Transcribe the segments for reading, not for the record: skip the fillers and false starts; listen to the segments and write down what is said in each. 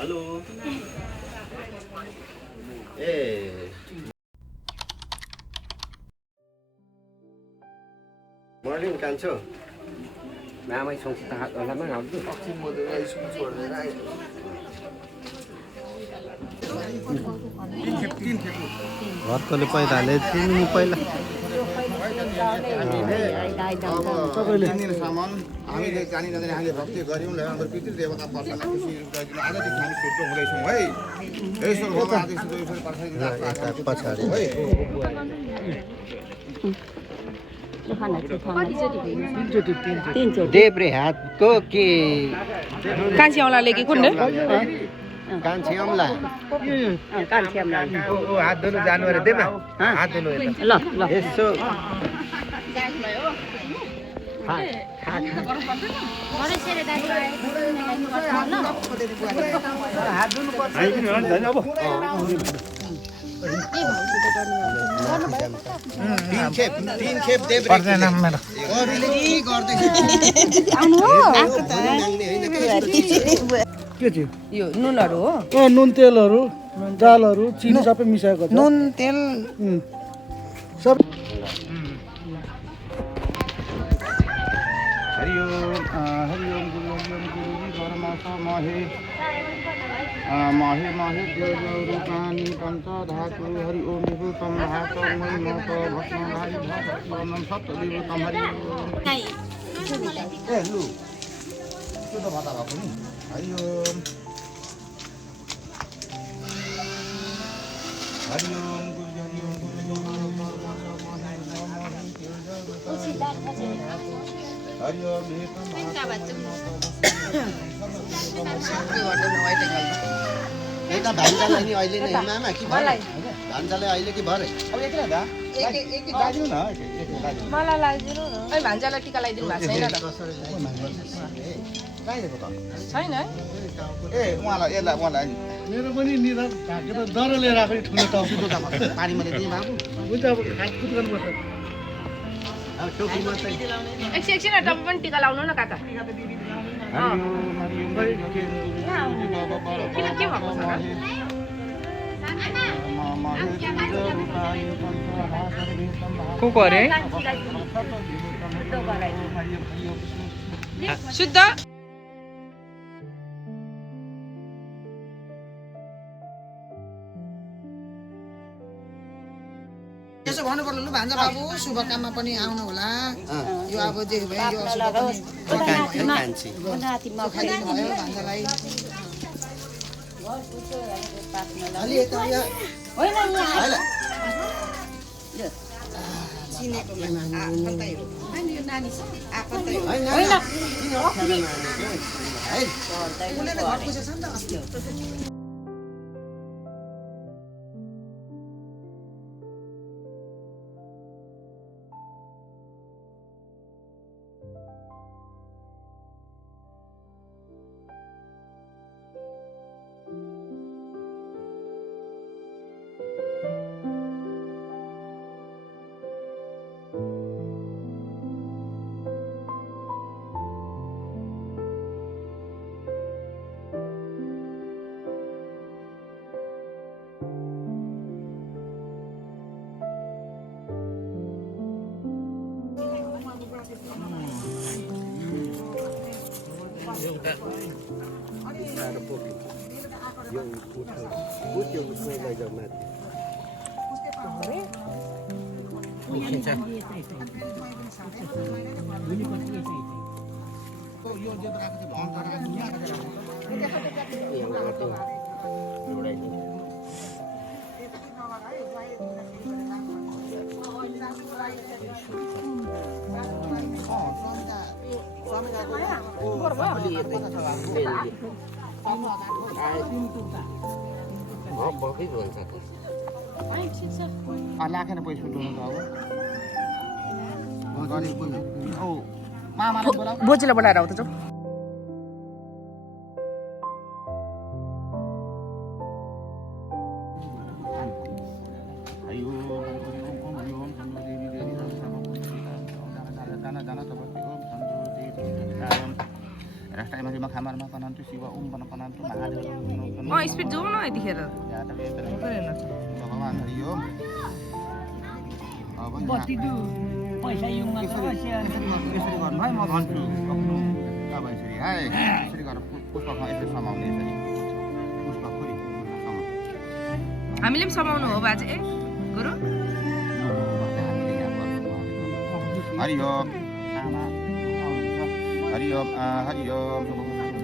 Hello ए morning कान्छो मामै संस्था होलामा आउँछु अस्ति म त स्कुल छोडेर आएँ घरकोले पहिला हाले तिमी पहिला हामीले जानी जाँदैन हामीले भक्ति गऱ्यौँ ल हाम्रो पितृ देवता पर्छन् खुसी आजदेखि हामी शुद्ध हुँदैछौँ है ईश्वर भगवान आदेश पछाडि देब्रे हातको के कान्छी औँलाले कि कुन कान्छी औँला कान्छी औँला हात धुनु जानु अरे देब्रा हात धुनु ल ल यसो तीन खेप देब्रे के थियो यो नुनहरु हो नुन तेलहरू दालहरू चिनी सबै मिसाएको छ नुन तेल सब हरिओम हरिओम गुरुजी गरमास महे महे महे देवरूपाणि पञ्चधातु हरि ओम विभूतं धातु महिमत भस्मधारि धातु सप्तविभूतं हरि ओम ए लु शुद्ध भाता भएको नि हरि ओम हरि ओम गुरुजी हरि ओम यता भान्जालाई नि अहिले नै मामा कि भरे भान्जालाई अहिले कि भरे अब यति राख्दा एक गाडिनु न मलाई लगाइदिनु न ओइ भान्जालाई टिका लगाइदिनु भएको छैन त गाइदिएको त छैन है ए उहाँलाई यसलाई उहाँलाई मेरो पनि निरा ढाकेर दर लिएर आएको ठुलो टाउको पानीमा दिएँ बाबु हुन्छ अब खाटकुट गर्नुपर्छ टोपीमा चाहिँ एकछिन तपाईँ पनि टिका लाउनु न काका किन के भएको छ को अरे शुद्ध यसो भन्नु पर्यो लु भान्जा बाबु शुभकाममा पनि आउनु होला यो अब जे भयो यो कान्छी खाइदिनु भयो भान्जालाई अलि यता चिनेको आफन्तै हो यो नानी आफन्तै हो उसले घर पुछेछ नि त अस्ति यो उठ्यो उसमै लैजाऊ माथि भएकै भन्छ लाखेन पैसा उठाउनु त अब मामालाई बोलाऊ बोजूलाई बनाएर आउँछ जाऊ माथि मखामारमा पनान्तु शिव ओम पनान्तु महादेव स्पिड जाउँ न यतिखेर भगवान हरि ओम अब पैसा युङमा यसरी गर्नु है म भन्छु अब यसरी है यसरी गरेर पुष्पमा यसरी समाउने यसरी पुष्प पुरी हामीले पनि समाउनु हो बाजे गुरु हरि ओम हरि ओम हरि ओम भगवान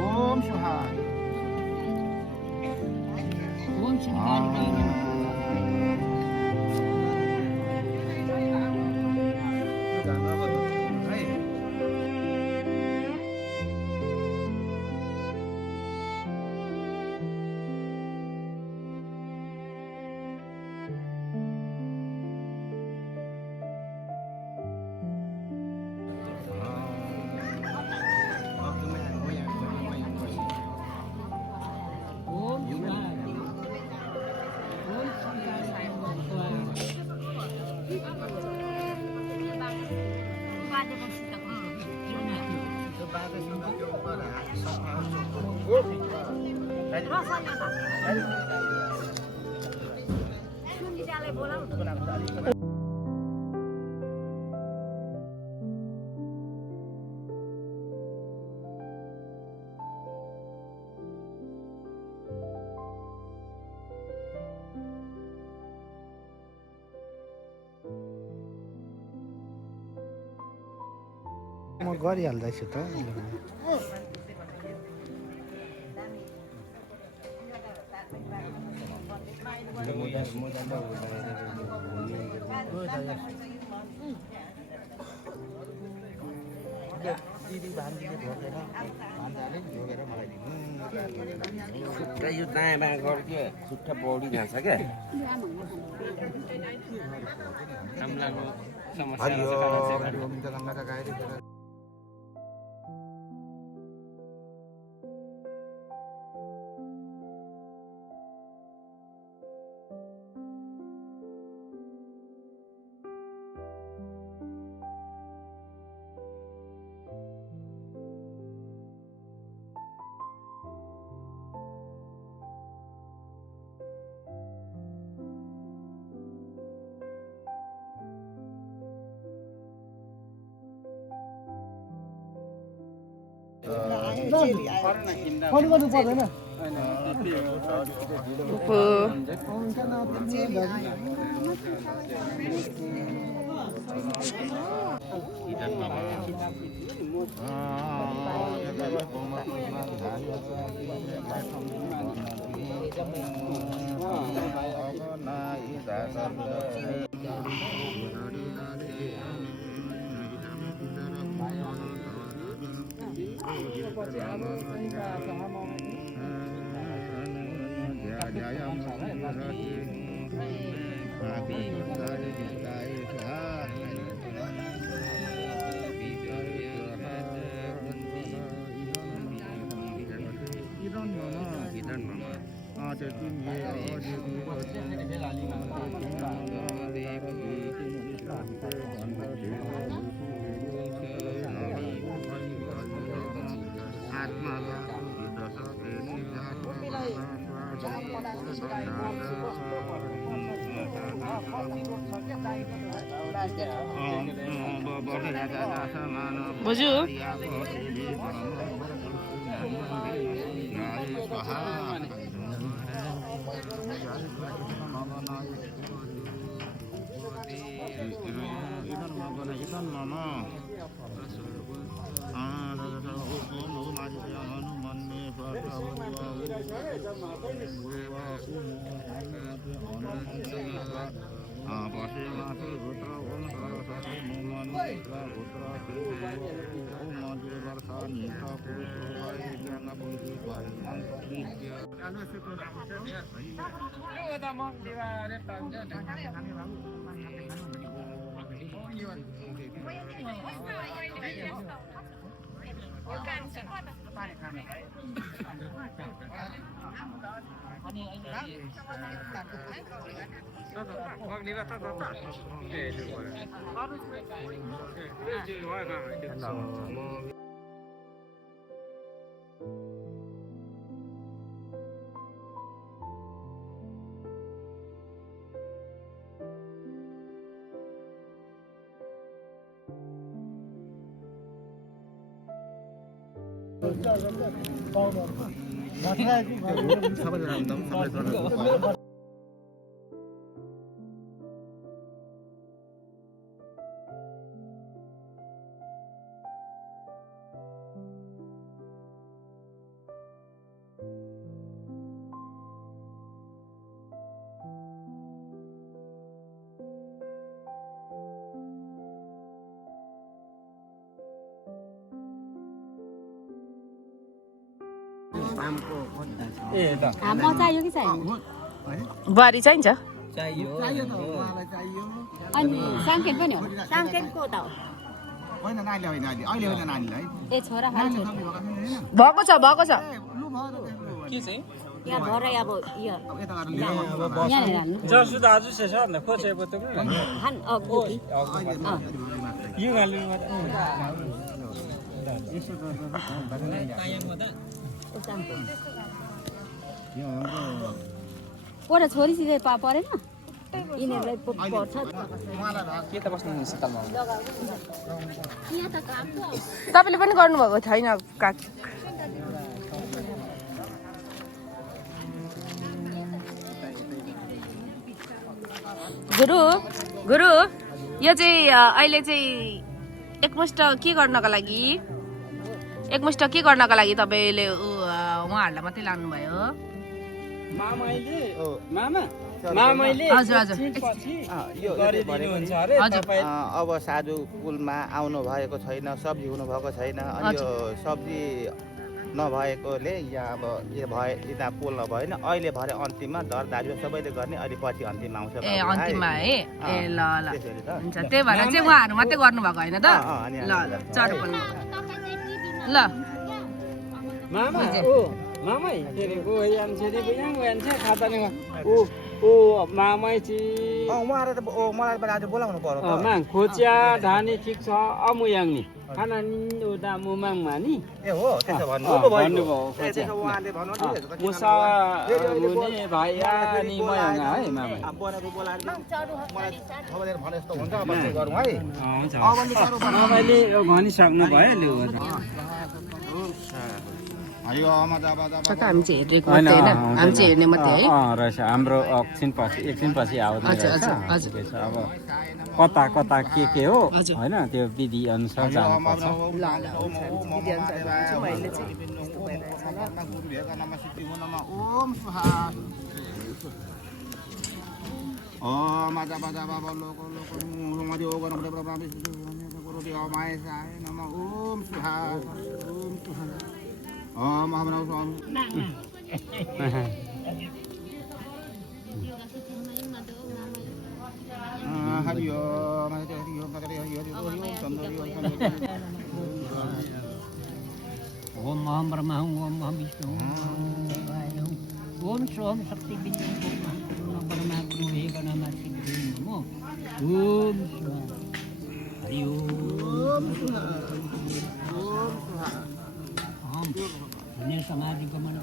ओम सुहाय ओम सुहाय म गरिहाल्दैछु त यो दायाँ बायाँ गर्थ्यो छुट्टा बढी जान्छ क्या फोन गर्नु पर्दैन बोजू म चाहियो कि चाहियो बुहारी चाहिन्छ चाहियो अनि साङ्केन पनि हो साङ्केनको त हो होइन नानीले होइन अहिले अहिले होइन नानीलाई ए छोरा खाने छोरा भएको छ के चाहिँ यहाँ भरै अब यो यता गरेर यहाँनिर हाल्नु जसो दाजु छ न खोजेको त हान गोपी यो गाली ओरा छोरी सिधै परेन यिनीहरूलाई पर्छ के त बस्नु शीतलमा यहाँ त काम छ तपाईँले पनि गर्नुभएको छैन काकी गुरु यो चाहिँ अहिले चाहिँ एकमुष्ट के गर्नको लागि तपाईँले उहाँहरूलाई मात्रै लानुभयो हजुर अब साधु कुलमा आउनु भएको छैन सब्जी हुनुभएको छैन अनि यो सब्जी नभएकोले यहाँ अब यो भए यता पोल नभएन अहिले भरे अन्तिममा दरदारी सबैले गर्ने अहिले पछि अन्तिममा आउँछ ए अन्तिममा है ए ल हुन्छ त्यही भएर चाहिँ उहाँहरू मात्रै गर्नुभएको होइन त ल चढ्नु ल मामा ओ मामै तेरेको यान छेरी बुयाङ यान छ खाता नि ओ ओ मामै छि उहाँले त मलाई आज बोलाउनु पर्यो माङ खोच्या धानी ठीक छ अमुयाङ नि खाना नि उदा मुमाङ मानी ए हो त्यसो भन्नु भन्नुभयो त्यसो उहाँले भन्नु नि मुसा मुनि भाइया नि मयाङ है मामै बोलेर बोलाएर मलाई खबर भने जस्तो हुन्छ अब के गरौँ है हुन्छ मामाले यो भनिसक्नु भयो लु हामी चाहिँ हेरेको मात्रै होइन हामी चाहिँ हेर्ने मात्रै है रहेछ हाम्रो एकछिन पछि आउँदै रहेछ अब कता कता के हो होइन त्यो विधि अनुसार जानुपर्छ ओम अहम ब्रह्म ओम अहम विष्णु ओम सोम शक्ति विष्णु ब्रह्मा गुरु हे गणमा सिद्धि नमो ओम हरि ओम हम पुण्य समाधि गमन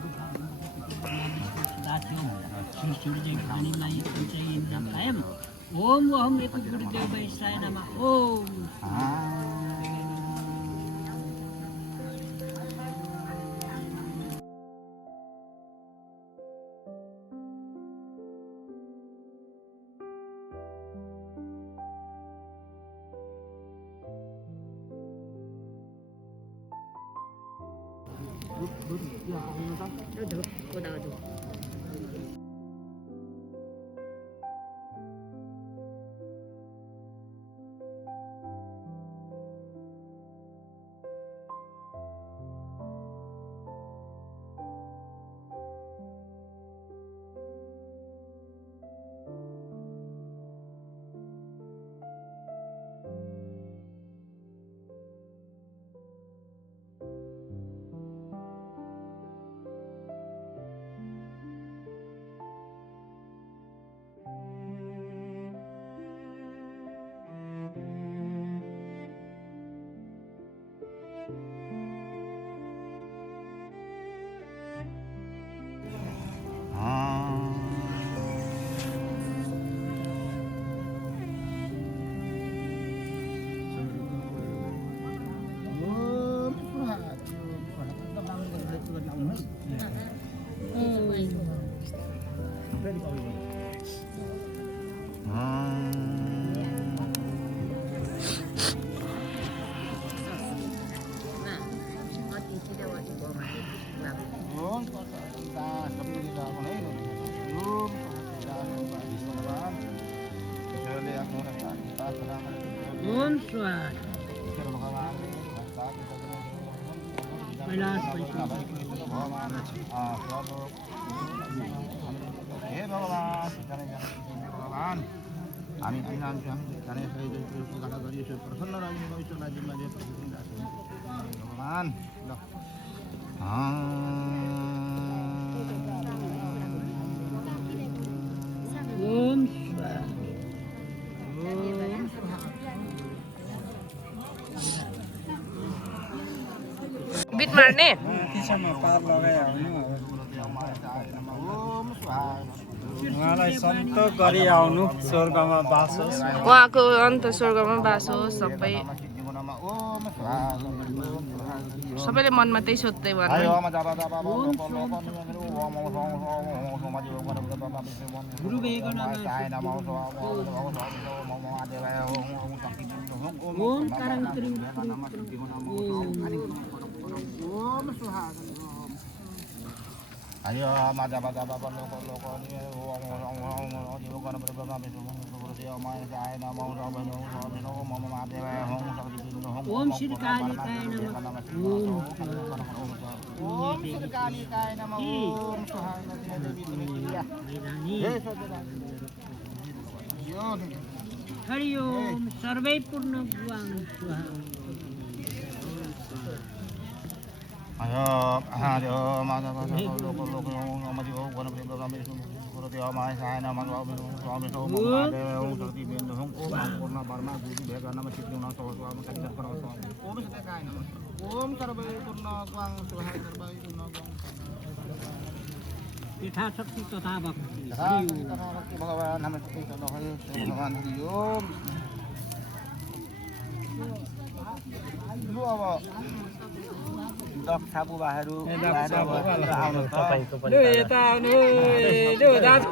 श्री सूर्य घानी माई पंचय नमः ओम अहम एक गुरुदेव वैश्वाय नमः ओम ओम स्वाहा कैलाश हे भगवान हामी प्रसन्न भगवान ल ओम स्वाहा बिट मार्ने पिछामा पार लगाइहाल्नु उहाँलाई सन्तोष गरी आउनु स्वर्गमा बास होस् उहाँको अन्त स्वर्गमा बास होस् सबैले मनमा त्यही सोध्दै भन्नु Om करंत्री Ayo maja baca bapak loko loko ni uang bukan berbeda seperti omai saya nama orang banyak orang mau mati hong Om Shri काली काय नमः Om Sri Kali Kai Namah Om Sahana Hari Om सर्वै पूर्ण भुवां स्वाहा Ayo ayo maja baca loko loko omai bukan berbeda seperti omai saya nama orang banyak orang mau mati hong seperti bindu hong purna barma guru bega nama Sri Nang Sohwa makanya perasaan Om Sri Kai Namah Om Sarvai Purna Bhuvaं Swaha Sarvai Purna Bhuvaं यथाशक्ति तथा भक्ति भगवान हमें भगवान हरि ओम लु अब दक्षा बुबाहरू आउनु तपाईँको पनि यता आउनु लु दाजु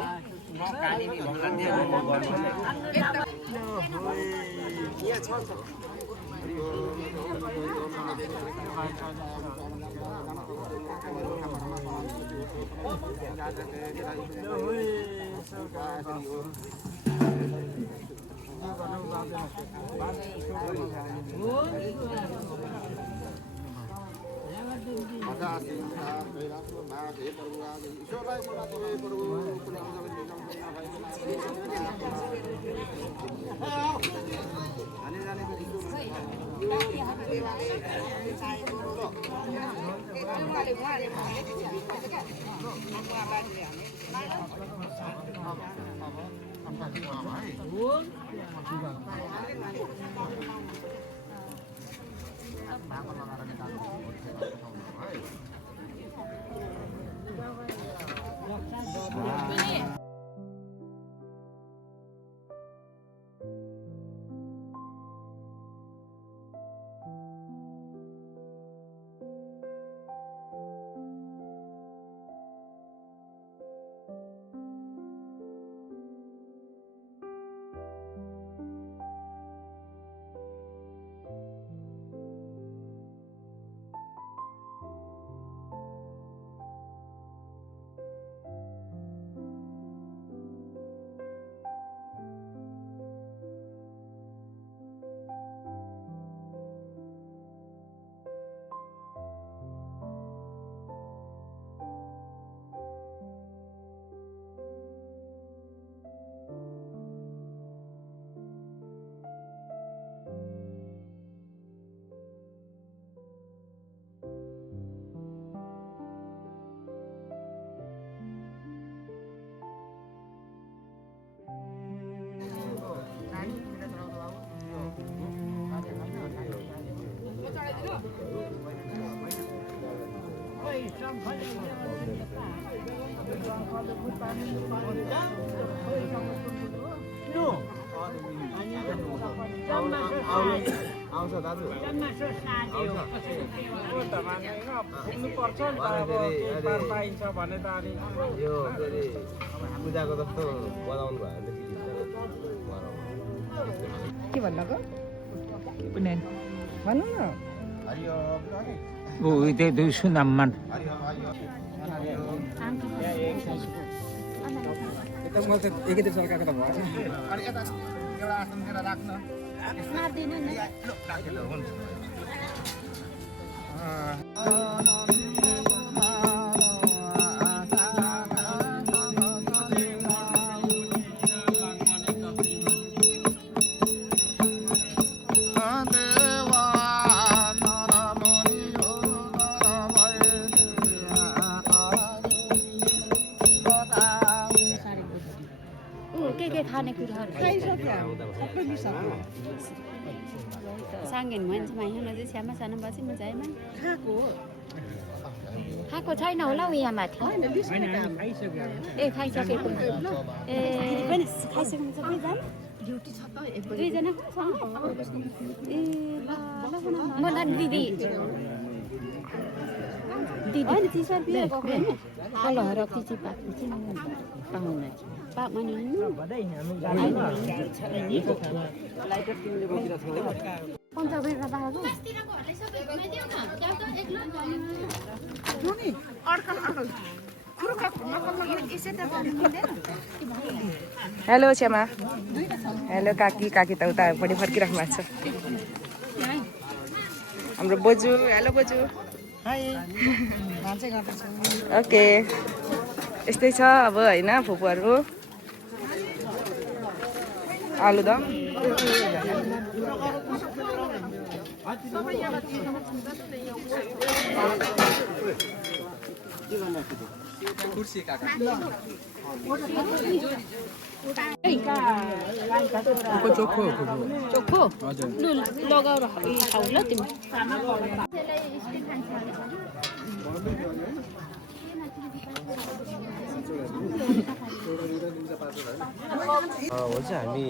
आउँछ दाजु पुग्नुपर्छ नि त अब पार पाइन्छ भने त अनि यो फेरि पूजाको जस्तो बजाउनु भयो भने के भन्नको भन्नु न ओ त्यो दुई सुनाममान एकदम एकै सरकारको त भयो एउटा आसनतिर राख्न के खाने कुराहरू साङ्गेन मान्छेमा यहाँ चाहिँ स्यामा सानो बसी म जाएमा खाएको छैन होला हौ यहाँ माथि ए खाइसकेको ए खाइसक्नु सबैजना दुईजना ए मलाई दिदी होइन 30 रुपियाँ गएको होइन तल रक्ती चाहिँ पाएको चाहिँ पाहुन पाक माने हेलो छेमा हेलो काकी काकी त उतापट्टि फर्किराख्नु भएको छ हाम्रो बोजू हेलो बोजू ओके यस्तै छ अब होइन फुपूहरू आलुदम चोखो लु लगाएर खाऊ ल तिमी हुन्छ हामी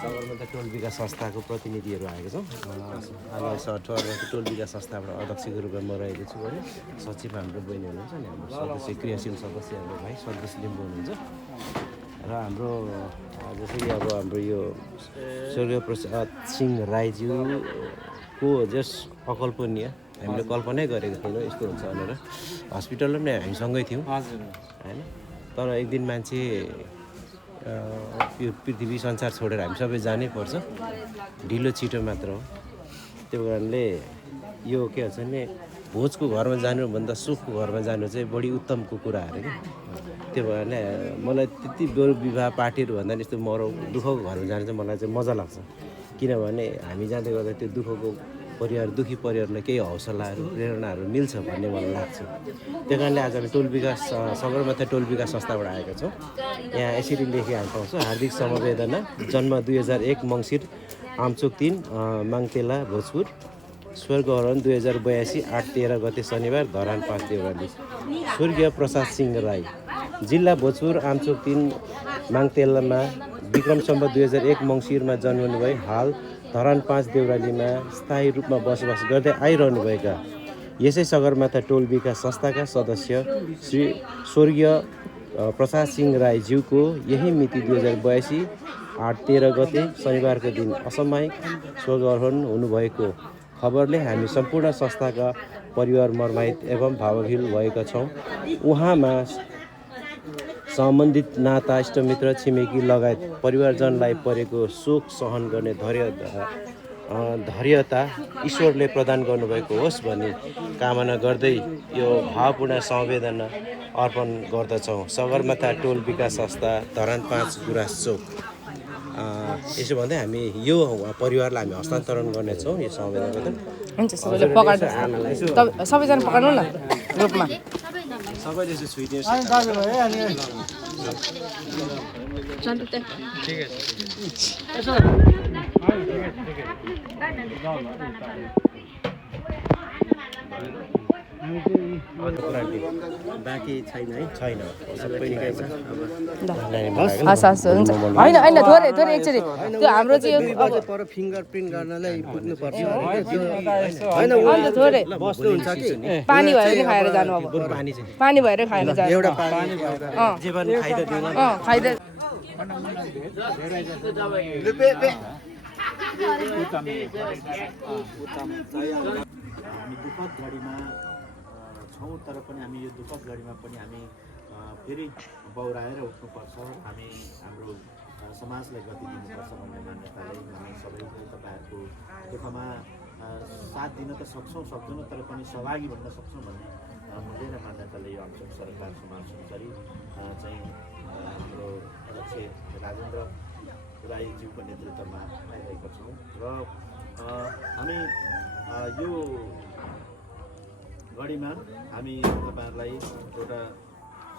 सगरमाथा टोल विकास संस्थाको प्रतिनिधिहरू आएको छौँ हामी टोल विकास संस्थाबाट अध्यक्षको रूपमा म रहेको छु भने सचिव हाम्रो बहिनी हुनुहुन्छ नि हाम्रो सदस्य क्रियाशील सदस्य हाम्रो भाइ सन्तोष लिम्बू हुनुहुन्छ र हाम्रो जस्तै कि अब हाम्रो यो स्वर्गीय प्रसाद सिंह राईज्यूको जस अकल्पनीय हामीले कल्पनै गरेको थिएनौँ यस्तो हुन्छ भनेर हस्पिटलमा पनि हामीसँगै थियौँ होइन तर एक दिन मान्छे यो पृथ्वी संसार छोडेर हामी सबै जानै पर्छ ढिलो छिटो मात्र हो त्यो कारणले यो के भन्छ भने भोजको घरमा जानुभन्दा सुखको घरमा जानु चाहिँ बढी उत्तमको कुरा अरे क्या त्यो भएरले मलाई त्यति बेरो विवाह पार्टीहरू भन्दा नि यस्तो मरौ दुःखको घरमा जानु चाहिँ मलाई चाहिँ मजा लाग्छ किनभने हामी जाँदै गर्दा त्यो दुःखको परिवार दुःखी परिवारलाई केही हौसलाहरू प्रेरणाहरू मिल्छ भन्ने मलाई लाग्छ त्यही कारणले आज हामी टोल विकास सगरमाथा टोल विकास संस्थाबाट आएका छौँ यहाँ यसरी लेखी हामी पाउँछौँ हार्दिक समवेदना जन्म 2001 मङ्सिर आमचोक 3 माङतेला भोजपुर स्वर्गहरण 2082 8-13 गते शनिबार धरान 5 देउराली स्वर्गीय प्रसाद सिंह राई जिल्ला भोजपुर आमचोक 3 माङतेलामा विक्रम सम्वत 2001 मङ्सिरमा जन्मनु भई हाल धरान 5 देउरालीमा स्थायी रूपमा बसोबास गर्दै आइरहनुभएका यसै सगरमाथा टोल विकास संस्थाका सदस्य श्री स्वर्गीय प्रसाद सिंह राईज्यूको यही मिति 2082 8-13 गते शनिबारको दिन असामयिक स्वर्गहरण हुनुभएको खबरले हामी सम्पूर्ण संस्थाका परिवार मर्माहित एवं भावहीन भएका छौँ उहाँमा सम्बन्धित नाता इष्टमित्र छिमेकी लगायत परिवारजनलाई परेको शोक सहन गर्ने धैर्यता ईश्वरले प्रदान गर्नुभएको होस् भन्ने कामना गर्दै यो भावपूर्ण संवेदना अर्पण गर्दछौँ सगरमाथा टोल विकास संस्था धरान 5 गुराँस चोक यसो भन्दै हामी यो परिवारलाई हामी हस्तान्तरण गर्नेछौँ यो संवेदना हुन्छ सबैले पकाउनु सबैजना पकाउनु न ग्रुपमा सबैले यसो छुइदियोस् बाँकी छैन है छैन सबै निकै छ हस् हस् हुन्छ होइन होइन थोरै थोरै एकचोटि त्यो हाम्रो चाहिँ अब पर फिङ्गरप्रिन्ट गर्नलाई पुग्नुपर्छ अन्त थोरै बस्नुहुन्छ कि पानी भएर नि खाएर जानु अब पानी चाहिँ पानी भएर खाएर जानु एउटा पानी जे पनि खाइद दिनु खाइदे हामी दुःखद घडीमा छौँ तर पनि हामी यो दुःखद घडीमा पनि हामी फेरि बौराएर उठ्नुपर्छ हामी हाम्रो समाजलाई गति दिनुपर्छ भन्ने मान्यताले हामी सबैले तपाईँहरूको दुःखमा साथ दिन त सक्छौँ तर पनि सहभागी भन्न सक्छौँ भन्ने मूल्य र मान्यताले यो अञ्चल सरकार समाज सुनसरी चाहिँ हाम्रो अध्यक्ष राजेन्द्र राईज्यूको नेतृत्वमा आइरहेका छौँ र हामी यो घडीमा हामी तपाईँहरूलाई एउटा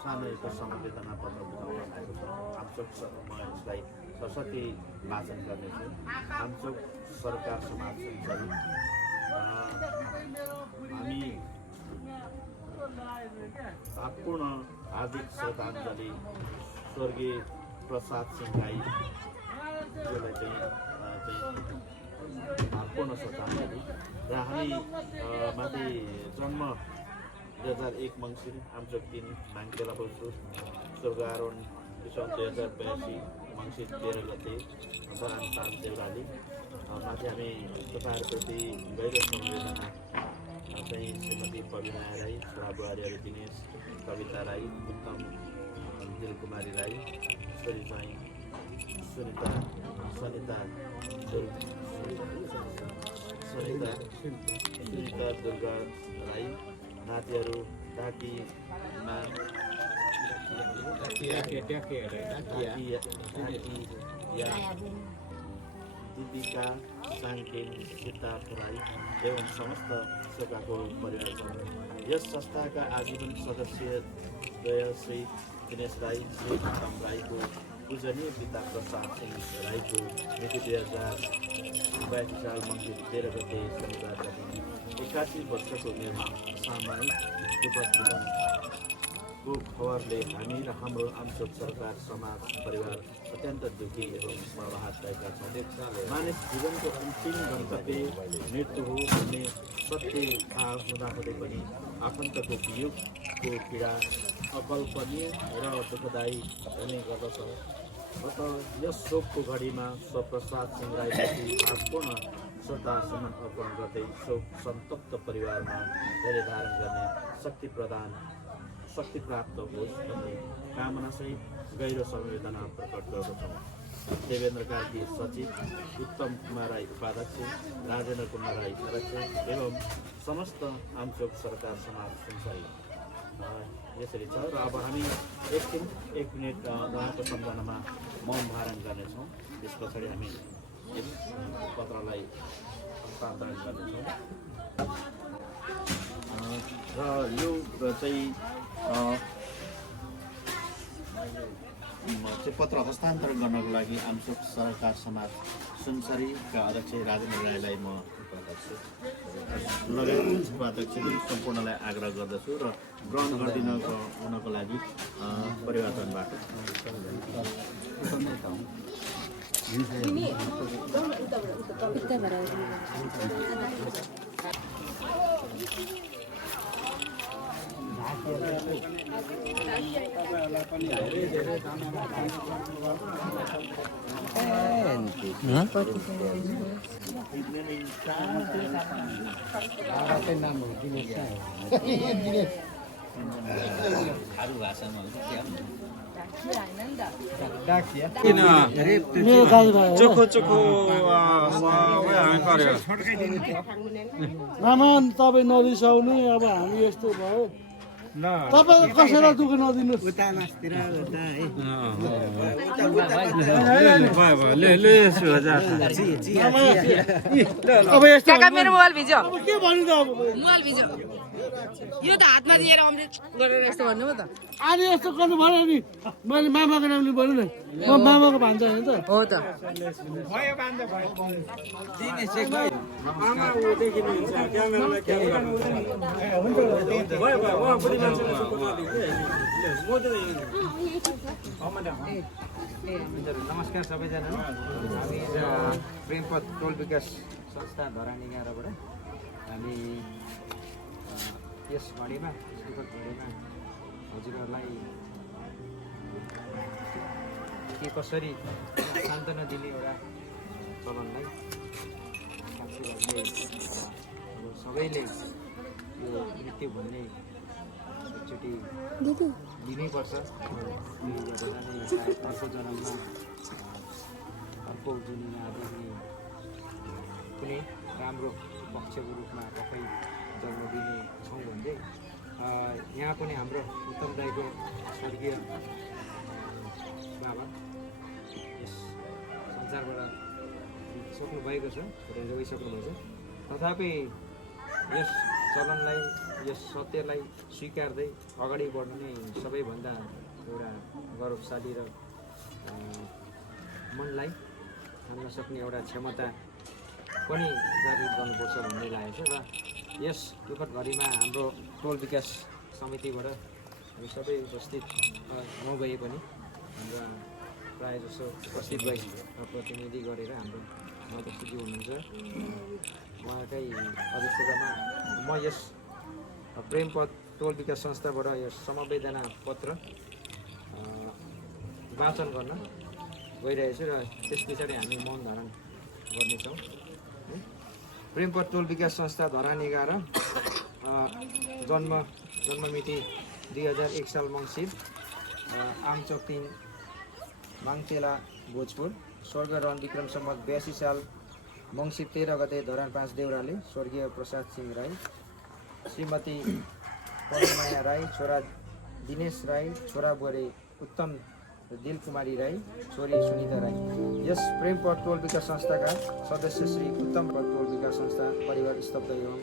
सानो एउटा संवेदना पत्र बुझाउन लागेको छ। आमचोक म यसलाई सरस्वती वाचन गर्नेछु। आमचोक सरकार समाज सुनसरी हामी भावपूर्ण हार्दिक श्रद्धाञ्जली स्वर्गीय प्रसाद सिंह राईज्यूलाई चाहिँ भावपूर्ण श्रद्धाञ्जली र हामी माथि जन्म 2001 मङ्सिर आमचोक 3 माङ्केला बस्छु स्वर्गारोहण सन् 2082 मङ्सिर 13 गते बरामतान देउराली माथि हामी तपाईँहरूप्रति गहिरो संवेदना चाहिँ श्रीमती पविना राई छोरा बुहारीहरू दिनेश कविता राई उत्तम दिलकुमारी राई छोरी चाहिँ सुनिता दुर्गा राई नातिहरू दिदिका साङ्केन सीता राई एवं समस्त सेवाको परिवार यस संस्थाका आजीवन सदस्य श्री दिनेश राई श्री उत्तम राईको पूजनीय पिता प्रसाद सिंह राईको मिति 2022 साल मङ्सिर 13 गते शनिबारका दिन 81 वर्षको सामूहिक विपद निधनको खबरले हामी र हाम्रो आमचोक सरकार समाज परिवार अत्यन्त दुःखी एवं प्रभावित भएका छौँ। मानिस जीवनको अन्तिम गन्तव्य मृत्यु हो भन्ने सत्य थाहा हुँदाहुँदै पनि आफन्तको वियोगको पीडा अकल्पनीय र दुःखदायी हुने गर्दछ। अत यस शोकको घडीमा स्वप्रसाद सिंह राईप्रति भावपूर्ण श्रद्धासुमन अर्पण गर्दै शोक सन्तप्त परिवारमा धेरै धारण गर्ने शक्ति प्राप्त होस् भन्ने कामनासहित गहिरो संवेदना प्रकट गर्दछौँ। देवेन्द्र कार्की सचिव, उत्तम कुमार राई उपाध्यक्ष, राजेन्द्र कुमार राई अध्यक्ष एवं समस्त आमचोक सरकार समाज सुनसरी यसरी छ। र अब हामी एकछिन 1 मिनट उहाँको सम्झनामा मौन धारण गर्नेछौँ। त्यस पछाडि हामी यस पत्रलाई हस्तान्तरण गर्नेछौँ र यो चाहिँ पत्र हस्तान्तरण गर्नको लागि आमचोक सरकार समाज सुनसरीका अध्यक्ष राजेन्द्र राईलाई म लगायत उपाध्यक्ष सम्पूर्णलाई आग्रह गर्दछु र ग्रहण गरिदिनको लागि परिवर्तनबाट मामा तपाईँ नरिसाउनु अब हामी यस्तो भयो तपाईँ कसैलाई दुःख नदिनुहोस् अब यस्तो मेरो मोबाइल भिज्यो के भन्नु त अब मोबाइल भिज्यो यो त हातमा दिएर अमृत गरेर यस्तो भन्नु त आज यस्तो गर्नु भएन नि मैले मामाको नामले भन्नु न म मामाको भान्जा होइन त हो त नमस्कार सबैजना। हामी प्रेमपथ टोल विकास संस्था धरानी गाउँबाट हामी यस घडीमा दुःखद घडीमा हजुरहरूलाई के कसरी सान्त्वना दिने एउटा चलनलाई साथीहरूले सबैले यो मृत्यु भन्ने एकचोटि दिनैपर्छ। अर्को जन्ममा उजुनीमा आदि कुनै राम्रो पक्षको रूपमा तपाईँ जन्म दिने छौँ भन्दै यहाँ पनि हाम्रो उत्तम दाईको स्वर्गीय बाबा यस संसारबाट सक्नु भएको छ र गइसक्नुभएको छ। तथापि यस चलनलाई यस सत्यलाई स्वीकार्दै अगाडि बढ्नु नै सबैभन्दा एउटा गौरवशाली र मनलाई थाम्न सक्ने एउटा क्षमता पनि जागृत गर्नुपर्छ भन्ने लागेको छ। र यस दुःखद घडीमा हाम्रो टोल विकास समितिबाट हामी सबै उपस्थित नभए पनि हाम्रो प्रायः जसो उपस्थित भई प्रतिनिधि गरेर हाम्रो माधवजी हुनुहुन्छ, उहाँकै अध्यक्षतामा म यस प्रेमपथ टोल विकास संस्थाबाट यस समवेदना पत्र वाचन गर्न गइरहेछु र त्यस पछाडि हामी मौन धारण गर्नेछौँ। प्रेमपथ टोल विकास संस्था धरान 11 जन्ममिति 2001 साल मङ्सिर, आमचोक 3 माङतेला भोजपुर। स्वर्ग रन विक्रम सम्मत 82 साल मङ्सिर 13 गते धरान 5 देउराली स्वर्गीय प्रसाद सिंह राई, श्रीमती पद्ममाया राई, छोरा दिनेश राई, छोरा बुहारी उत्तम दिल कुमारी राई, छोरी सुनिता राई। यस प्रेमपथ टोल विकास संस्थाका सदस्य श्री उत्तम टोल विकास संस्था परिवार स्तब्ध एवं